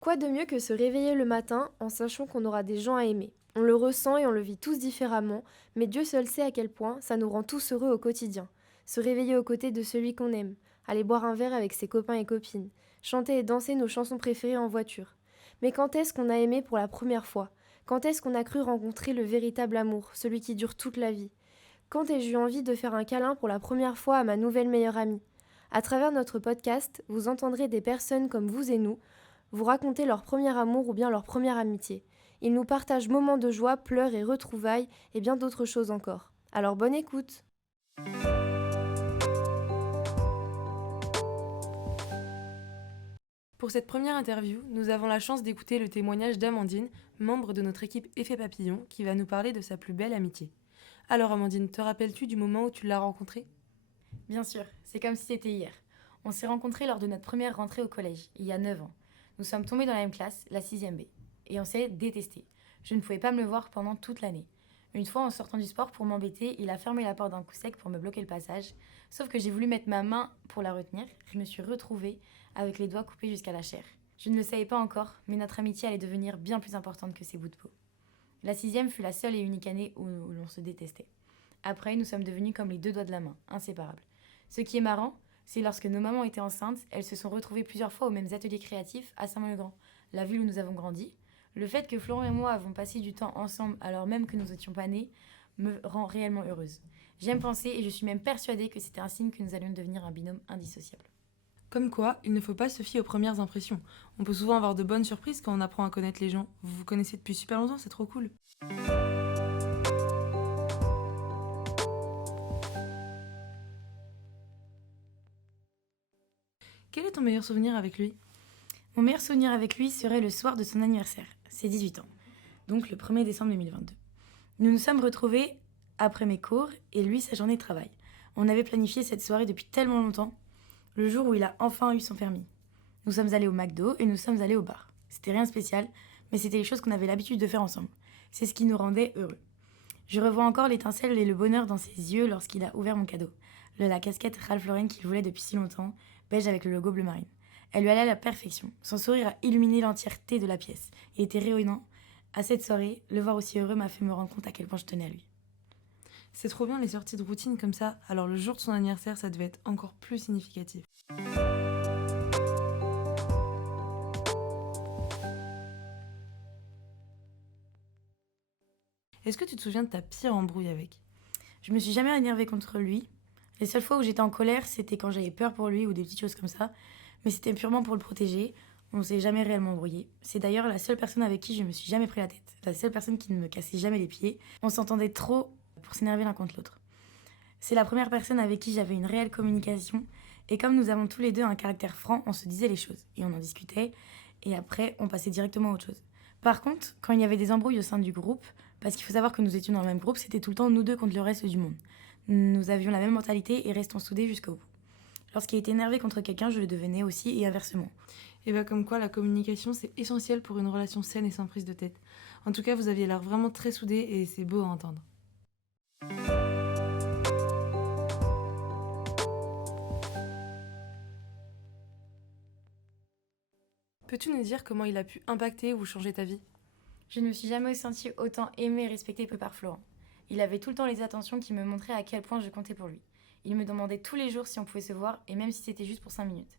Quoi de mieux que se réveiller le matin en sachant qu'on aura des gens à aimer? On le ressent et on le vit tous différemment, mais Dieu seul sait à quel point ça nous rend tous heureux au quotidien. Se réveiller aux côtés de celui qu'on aime, aller boire un verre avec ses copains et copines, chanter et danser nos chansons préférées en voiture. Mais quand est-ce qu'on a aimé pour la première fois? Quand est-ce qu'on a cru rencontrer le véritable amour, celui qui dure toute la vie? Quand ai-je eu envie de faire un câlin pour la première fois à ma nouvelle meilleure amie? À travers notre podcast, vous entendrez des personnes comme vous et nous vous raconter leur premier amour ou bien leur première amitié. Ils nous partagent moments de joie, pleurs et retrouvailles et bien d'autres choses encore. Alors bonne écoute! Pour cette première interview, nous avons la chance d'écouter le témoignage d'Amandine, membre de notre équipe Effet Papillon, qui va nous parler de sa plus belle amitié. Alors Amandine, te rappelles-tu du moment où tu l'as rencontrée? Bien sûr, c'est comme si c'était hier. On s'est rencontrés lors de notre première rentrée au collège, il y a 9 ans. Nous sommes tombés dans la même classe, la 6e B, et on s'est détestés. Je ne pouvais pas me le voir pendant toute l'année. Une fois, en sortant du sport pour m'embêter, il a fermé la porte d'un coup sec pour me bloquer le passage. Sauf que j'ai voulu mettre ma main pour la retenir. Je me suis retrouvée avec les doigts coupés jusqu'à la chair. Je ne le savais pas encore, mais notre amitié allait devenir bien plus importante que ces bouts de peau. La 6e fut la seule et unique année où l'on se détestait. Après, nous sommes devenus comme les deux doigts de la main, inséparables. Ce qui est marrant, c'est lorsque nos mamans étaient enceintes, elles se sont retrouvées plusieurs fois aux mêmes ateliers créatifs à Saint-Malo-Grand, la ville où nous avons grandi. Le fait que Florent et moi avons passé du temps ensemble alors même que nous n'étions pas nés me rend réellement heureuse. J'aime penser et je suis même persuadée que c'était un signe que nous allions devenir un binôme indissociable. Comme quoi, il ne faut pas se fier aux premières impressions. On peut souvent avoir de bonnes surprises quand on apprend à connaître les gens. Vous vous connaissez depuis super longtemps, c'est trop cool. Quel est ton meilleur souvenir avec lui? Mon meilleur souvenir avec lui serait le soir de son anniversaire, ses 18 ans, donc le 1er décembre 2022. Nous nous sommes retrouvés après mes cours et lui sa journée de travail. On avait planifié cette soirée depuis tellement longtemps, le jour où il a enfin eu son permis. Nous sommes allés au McDo et nous sommes allés au bar. C'était rien de spécial, mais c'était les choses qu'on avait l'habitude de faire ensemble. C'est ce qui nous rendait heureux. Je revois encore l'étincelle et le bonheur dans ses yeux lorsqu'il a ouvert mon cadeau. La casquette Ralph Lauren qu'il voulait depuis si longtemps, beige avec le logo bleu marine. Elle lui allait à la perfection. Son sourire a illuminé l'entièreté de la pièce. Il était rayonnant. À cette soirée, le voir aussi heureux m'a fait me rendre compte à quel point je tenais à lui. C'est trop bien les sorties de routine comme ça, alors le jour de son anniversaire, ça devait être encore plus significatif. Est-ce que tu te souviens de ta pire embrouille avec? Je me suis jamais énervée contre lui. Les seules fois où j'étais en colère, c'était quand j'avais peur pour lui ou des petites choses comme ça. Mais c'était purement pour le protéger. On s'est jamais réellement embrouillé. C'est d'ailleurs la seule personne avec qui je me suis jamais pris la tête. La seule personne qui ne me cassait jamais les pieds. On s'entendait trop pour s'énerver l'un contre l'autre. C'est la première personne avec qui j'avais une réelle communication. Et comme nous avons tous les deux un caractère franc, on se disait les choses. Et on en discutait. Et après, on passait directement à autre chose. Par contre, quand il y avait des embrouilles au sein du groupe, parce qu'il faut savoir que nous étions dans le même groupe, c'était tout le temps nous deux contre le reste du monde. Nous avions la même mentalité et restons soudés jusqu'au bout. Lorsqu'il était énervé contre quelqu'un, je le devenais aussi et inversement. Et bah comme quoi la communication c'est essentiel pour une relation saine et sans prise de tête. En tout cas vous aviez l'air vraiment très soudés et c'est beau à entendre. Peux-tu nous dire comment il a pu impacter ou changer ta vie? Je ne me suis jamais sentie autant aimée et respectée que par Florent. Il avait tout le temps les attentions qui me montraient à quel point je comptais pour lui. Il me demandait tous les jours si on pouvait se voir, et même si c'était juste pour 5 minutes.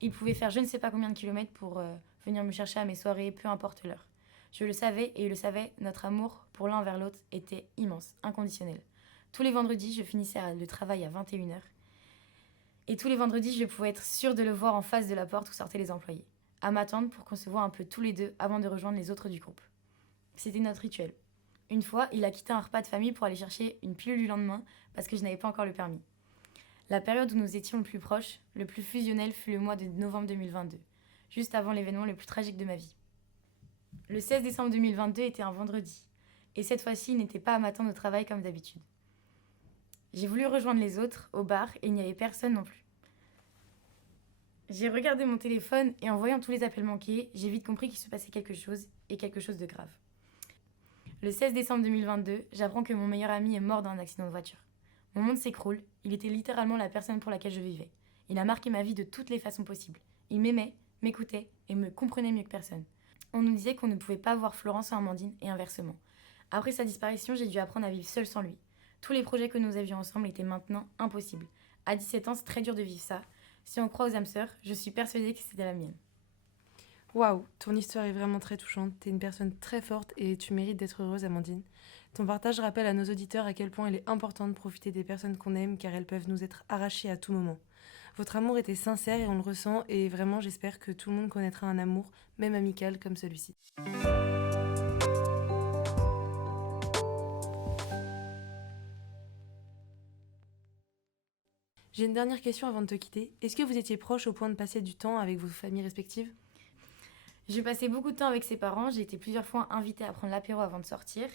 Il pouvait faire je ne sais pas combien de kilomètres pour venir me chercher à mes soirées, peu importe l'heure. Je le savais et il le savait, notre amour pour l'un envers l'autre était immense, inconditionnel. Tous les vendredis, je finissais le travail à 21h. Et tous les vendredis, je pouvais être sûre de le voir en face de la porte où sortaient les employés, à m'attendre pour qu'on se voit un peu tous les deux avant de rejoindre les autres du groupe. C'était notre rituel. Une fois, il a quitté un repas de famille pour aller chercher une pilule du lendemain parce que je n'avais pas encore le permis. La période où nous étions le plus proches, le plus fusionnel fut le mois de novembre 2022, juste avant l'événement le plus tragique de ma vie. Le 16 décembre 2022 était un vendredi, et cette fois-ci, il n'était pas à m'attendre au travail comme d'habitude. J'ai voulu rejoindre les autres au bar et il n'y avait personne non plus. J'ai regardé mon téléphone et en voyant tous les appels manqués, j'ai vite compris qu'il se passait quelque chose, et quelque chose de grave. Le 16 décembre 2022, j'apprends que mon meilleur ami est mort dans un accident de voiture. Mon monde s'écroule, il était littéralement la personne pour laquelle je vivais. Il a marqué ma vie de toutes les façons possibles. Il m'aimait, m'écoutait, et me comprenait mieux que personne. On nous disait qu'on ne pouvait pas voir Florent sans Amandine et inversement. Après sa disparition, j'ai dû apprendre à vivre seule sans lui. Tous les projets que nous avions ensemble étaient maintenant impossibles. À 17 ans, c'est très dur de vivre ça. Si on croit aux âmes sœurs, je suis persuadée que c'était la mienne. Waouh, ton histoire est vraiment très touchante. T'es une personne très forte et tu mérites d'être heureuse, Amandine. Ton partage rappelle à nos auditeurs à quel point il est important de profiter des personnes qu'on aime car elles peuvent nous être arrachées à tout moment. Votre amour était sincère et on le ressent et vraiment j'espère que tout le monde connaîtra un amour, même amical, comme celui-ci. J'ai une dernière question avant de te quitter. Est-ce que vous étiez proches au point de passer du temps avec vos familles respectives ? J'ai passé beaucoup de temps avec ses parents, j'ai été plusieurs fois invitée à prendre l'apéro avant de sortir.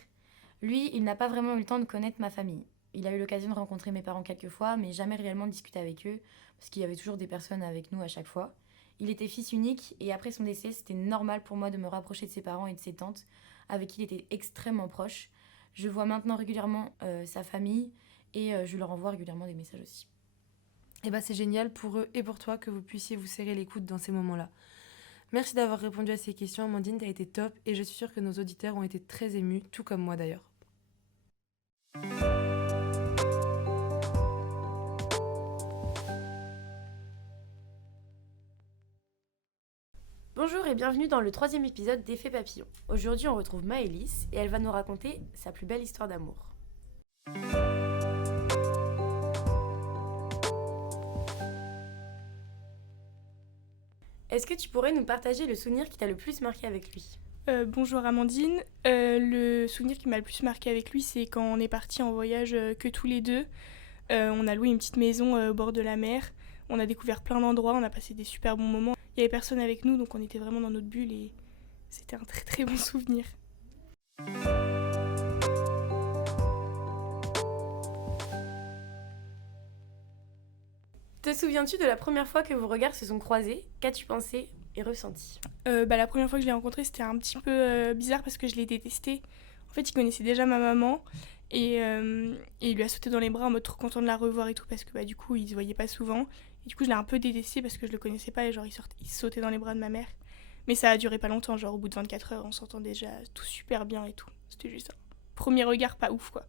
Lui, il n'a pas vraiment eu le temps de connaître ma famille. Il a eu l'occasion de rencontrer mes parents quelques fois, mais jamais réellement de discuter avec eux, parce qu'il y avait toujours des personnes avec nous à chaque fois. Il était fils unique, et après son décès, c'était normal pour moi de me rapprocher de ses parents et de ses tantes, avec qui il était extrêmement proche. Je vois maintenant régulièrement sa famille, et je leur envoie régulièrement des messages aussi. Et c'est génial pour eux et pour toi que vous puissiez vous serrer les coudes dans ces moments-là. Merci d'avoir répondu à ces questions, Amandine, t'as été top, et je suis sûre que nos auditeurs ont été très émus, tout comme moi d'ailleurs. Bonjour et bienvenue dans le 3e épisode d'Effet Papillon. Aujourd'hui on retrouve Maëlys et elle va nous raconter sa plus belle histoire d'amour. Est-ce que tu pourrais nous partager le souvenir qui t'a le plus marqué avec lui ? Bonjour Amandine. Le souvenir qui m'a le plus marqué avec lui, c'est quand on est partis en voyage que tous les deux. On a loué une petite maison au bord de la mer. On a découvert plein d'endroits, on a passé des super bons moments. Il n'y avait personne avec nous, donc on était vraiment dans notre bulle et c'était un très très bon souvenir. Te souviens-tu de la première fois que vos regards se sont croisés ? Qu'as-tu pensé et ressenti ? La première fois que je l'ai rencontré, c'était un petit peu bizarre parce que je l'ai détesté. En fait, il connaissait déjà ma maman et il lui a sauté dans les bras en mode trop content de la revoir et tout parce que du coup, il se voyait pas souvent. Et du coup, je l'ai un peu détesté parce que je le connaissais pas et genre il sautait dans les bras de ma mère. Mais ça a duré pas longtemps, genre au bout de 24 heures, on s'entend déjà tout super bien et tout. C'était juste un premier regard pas ouf quoi.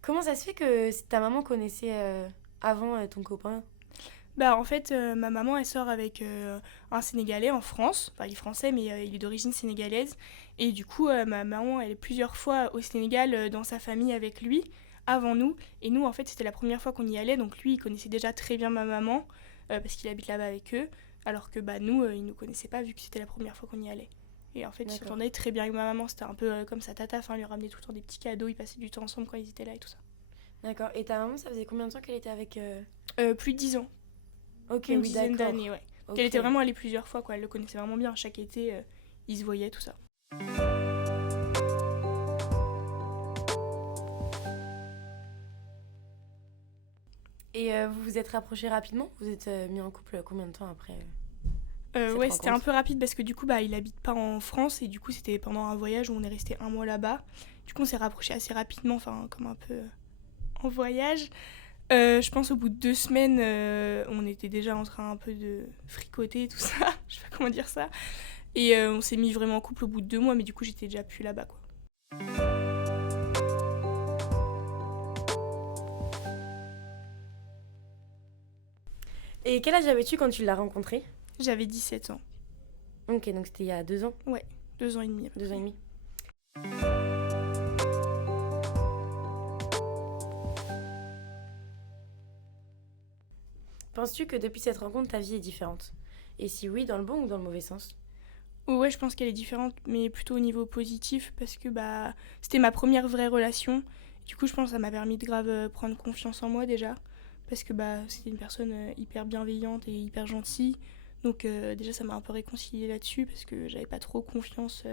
Comment ça se fait que ta maman connaissait avant ton copain ? En fait, ma maman, elle sort avec un Sénégalais en France. Enfin, il est français, mais il est d'origine sénégalaise. Et du coup, ma maman, elle est plusieurs fois au Sénégal dans sa famille avec lui, avant nous. Et nous, en fait, c'était la première fois qu'on y allait. Donc lui, il connaissait déjà très bien ma maman, parce qu'il habite là-bas avec eux. Alors que nous, il ne nous connaissait pas, vu que c'était la première fois qu'on y allait. Et en fait, il s'entendait très bien avec ma maman. C'était un peu comme sa tata. Enfin, elle lui ramenait tout le temps des petits cadeaux. Ils passaient du temps ensemble quand ils étaient là et tout ça. D'accord. Et ta maman, ça faisait combien de temps qu'elle était avec Plus de 10 ans. Ok, une oui, dizaine d'accord. d'années, ouais. Ok. Elle était vraiment allée plusieurs fois, quoi. Elle le connaissait vraiment bien. Chaque été, ils se voyaient, tout ça. Et vous vous êtes rapprochés rapidement ? Vous êtes mis en couple combien de temps après Ouais, c'était un peu rapide parce que du coup, il habite pas en France et du coup, c'était pendant un voyage où on est resté 1 mois là-bas. Du coup, on s'est rapprochés assez rapidement, enfin, comme un peu en voyage. Je pense au bout de 2 semaines, on était déjà en train un peu de fricoter, tout ça. Je sais pas comment dire ça. Et on s'est mis vraiment en couple au bout de 2 mois, mais du coup, j'étais déjà plus là-bas, quoi. Et quel âge avais-tu quand tu l'as rencontré ? J'avais 17 ans. Ok, donc c'était il y a 2 ans ? Ouais, 2 ans et demi. 2 ans et demi. Penses-tu que depuis cette rencontre, ta vie est différente ? Et si oui, dans le bon ou dans le mauvais sens ? Ouais, je pense qu'elle est différente, mais plutôt au niveau positif, parce que c'était ma première vraie relation. Du coup, je pense que ça m'a permis de grave prendre confiance en moi déjà, parce que c'était une personne hyper bienveillante et hyper gentille. Donc déjà, ça m'a un peu réconciliée là-dessus, parce que j'avais pas trop confiance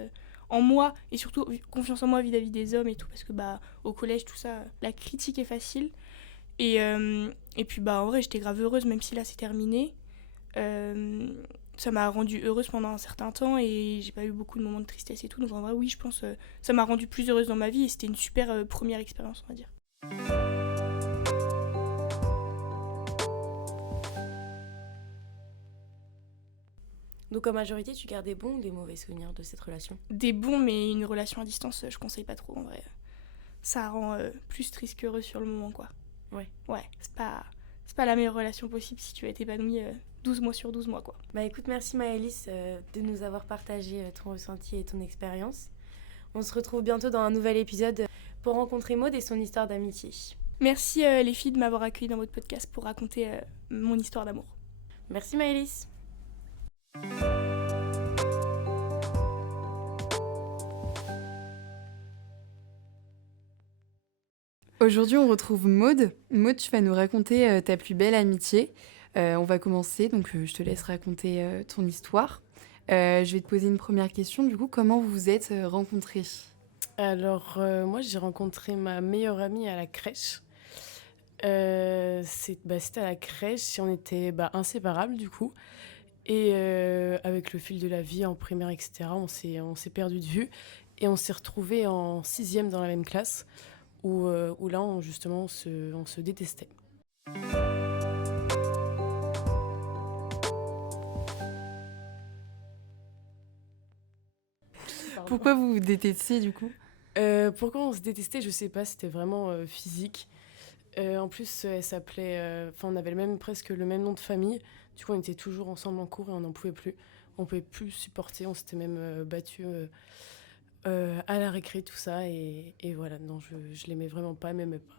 en moi, et surtout confiance en moi vis-à-vis des hommes et tout, parce que au collège, tout ça, la critique est facile. Et puis en vrai, j'étais grave heureuse, même si là, c'est terminé. Ça m'a rendue heureuse pendant un certain temps et j'ai pas eu beaucoup de moments de tristesse et tout. Donc en vrai, oui, je pense ça m'a rendue plus heureuse dans ma vie et c'était une super première expérience, on va dire. Donc en majorité, tu gardes des bons ou des mauvais souvenirs de cette relation? Des bons, mais une relation à distance, je conseille pas trop en vrai. Ça rend plus triste qu'heureux sur le moment, quoi. Ouais. Ouais, c'est pas la meilleure relation possible si tu as été épanouie 12 mois sur 12 mois, quoi. Bah écoute, merci Maëlys de nous avoir partagé ton ressenti et ton expérience. On se retrouve bientôt dans un nouvel épisode pour rencontrer Maud et son histoire d'amitié. Merci les filles de m'avoir accueillie dans votre podcast pour raconter mon histoire d'amour. Merci Maëlys. Aujourd'hui, on retrouve Maud. Maud, tu vas nous raconter ta plus belle amitié. On va commencer, donc je te laisse raconter ton histoire. Je vais te poser une première question. Du coup, comment vous vous êtes rencontrés? Alors, moi, j'ai rencontré ma meilleure amie à la crèche. C'était à la crèche et on était inséparables, du coup. Et avec le fil de la vie, en primaire, etc., on s'est perdu de vue. Et on s'est retrouvés en 6e dans la même classe, où là, on se détestait. Pourquoi vous vous détestiez, du coup? Pourquoi on se détestait, je sais pas, c'était vraiment physique. En plus, elle s'appelait... on avait presque le même nom de famille. Du coup, on était toujours ensemble en cours et on n'en pouvait plus. On pouvait plus supporter, on s'était même battus à la récré, tout ça. Et voilà, non, je l'aimais vraiment pas, elle m'aimait pas.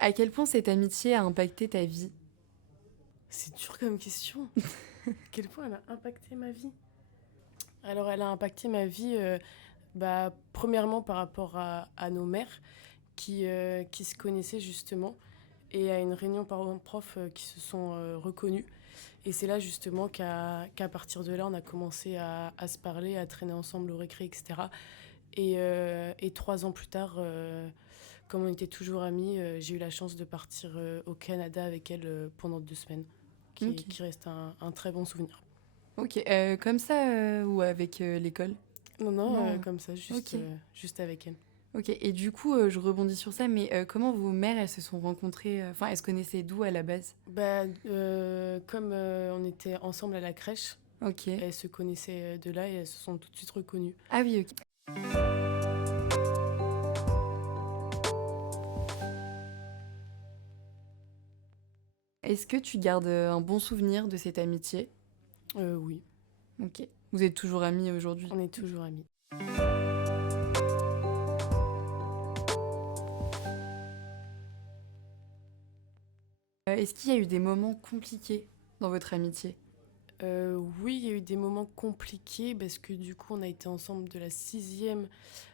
À quel point cette amitié a impacté ta vie? C'est dur comme question. À quel point elle a impacté ma vie? Alors, elle a impacté ma vie, premièrement par rapport à nos mères qui se connaissaient justement et à une réunion parents-prof qui se sont reconnus. Et c'est là justement qu'à partir de là, on a commencé à se parler, à traîner ensemble au récré, etc. Et 3 ans plus tard, comme on était toujours amis, j'ai eu la chance de partir au Canada avec elle pendant 2 semaines, qui reste un très bon souvenir. Ok, comme ça ou avec l'école? Non, comme ça, Ok. juste avec elle. Ok, et du coup, je rebondis sur ça, mais comment vos mères, elles se sont rencontrées? Enfin, elles se connaissaient d'où à la base? Comme on était ensemble à la crèche, Ok. elles se connaissaient de là et elles se sont tout de suite reconnues. Ah oui, ok. Est-ce que tu gardes un bon souvenir de cette amitié? Oui, Ok. Vous êtes toujours amis aujourd'hui? on est toujours amis. Est-ce qu'il y a eu des moments compliqués dans votre amitié? Oui, il y a eu des moments compliqués parce que du coup, on a été ensemble de la 6e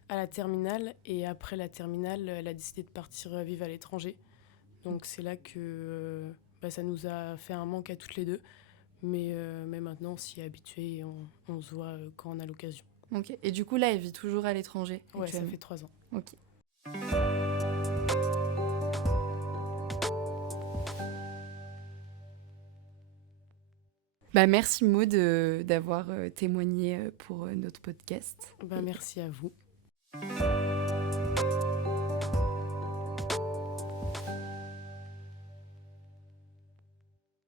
à la terminale. Et après la terminale, elle a décidé de partir vivre à l'étranger. Donc c'est là que ça nous a fait un manque à toutes les deux. Mais maintenant, on s'y est habitué et on se voit quand on a l'occasion. Ok. Et du coup, là, elle vit toujours à l'étranger? Ouais, ça actuellement? fait 3 ans. Ok. Merci Maud d'avoir témoigné pour notre podcast. Merci à vous.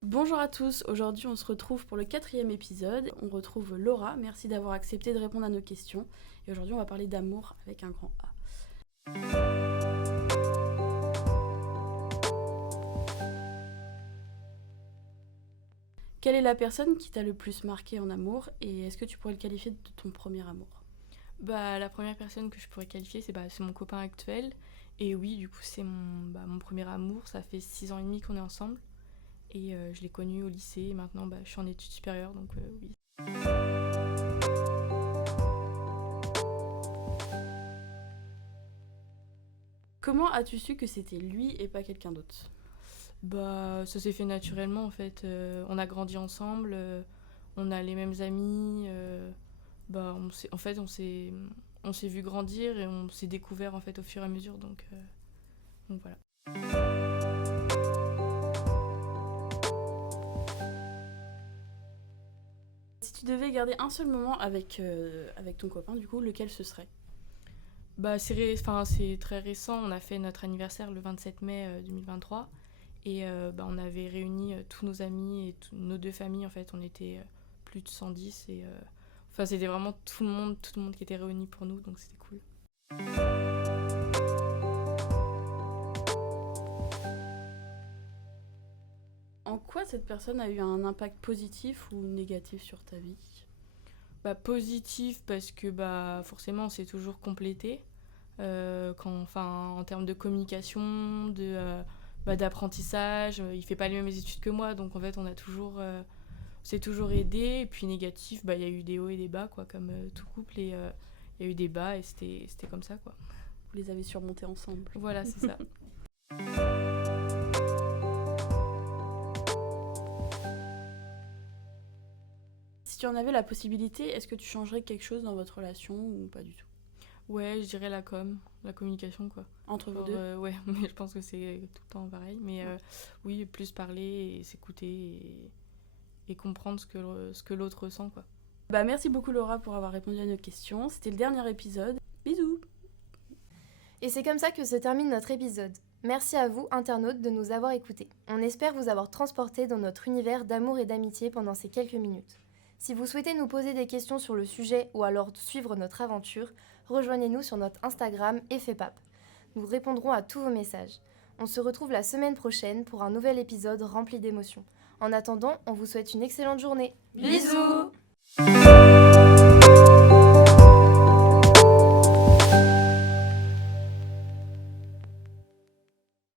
Bonjour à tous, aujourd'hui on se retrouve pour le 4e épisode. On retrouve Laura, merci d'avoir accepté de répondre à nos questions. Et aujourd'hui on va parler d'amour avec un grand A. Quelle est la personne qui t'a le plus marqué en amour et est-ce que tu pourrais le qualifier de ton premier amour? La première personne que je pourrais qualifier, c'est mon copain actuel. Et oui, du coup, c'est mon premier amour. Ça fait 6 ans et demi qu'on est ensemble. Et je l'ai connu au lycée. Et maintenant, je suis en études supérieures, donc oui. Comment as-tu su que c'était lui et pas quelqu'un d'autre? Ça s'est fait naturellement, en fait. On a grandi ensemble. On a les mêmes amis. On s'est vu grandir et on s'est découvert en fait au fur et à mesure, donc voilà. Si tu devais garder un seul moment avec ton copain, du coup, lequel ce serait? C'est très récent. On a fait notre anniversaire le 27 mai 2023. Et on avait réuni tous nos amis et nos 2 familles. En fait, on était plus de 110. Et c'était vraiment tout le monde qui était réuni pour nous. Donc c'était cool. En quoi cette personne a eu un impact positif ou négatif sur ta vie ? Positif parce que forcément on s'est toujours complété en termes de communication, d'apprentissage. Il fait pas les mêmes études que moi, donc en fait on s'est toujours aidé. Et puis négatif, il y a eu des hauts et des bas, quoi, comme tout couple, et il y a eu des bas et c'était comme ça, quoi. Vous les avez surmontés ensemble. Voilà, c'est ça. Si tu en avais la possibilité, est-ce que tu changerais quelque chose dans votre relation ou pas du tout ? Ouais, je dirais la communication, quoi. Entre vous deux ? Ouais, mais je pense que c'est tout le temps pareil. Mais oui, plus parler et s'écouter et comprendre ce que l'autre ressent, quoi. Merci beaucoup Laura pour avoir répondu à nos questions. C'était le dernier épisode. Bisous. Et c'est comme ça que se termine notre épisode. Merci à vous, internautes, de nous avoir écoutés. On espère vous avoir transporté dans notre univers d'amour et d'amitié pendant ces quelques minutes. Si vous souhaitez nous poser des questions sur le sujet ou alors suivre notre aventure, rejoignez-nous sur notre Instagram @effetpap. Nous répondrons à tous vos messages. On se retrouve la semaine prochaine pour un nouvel épisode rempli d'émotions. En attendant, on vous souhaite une excellente journée. Bisous.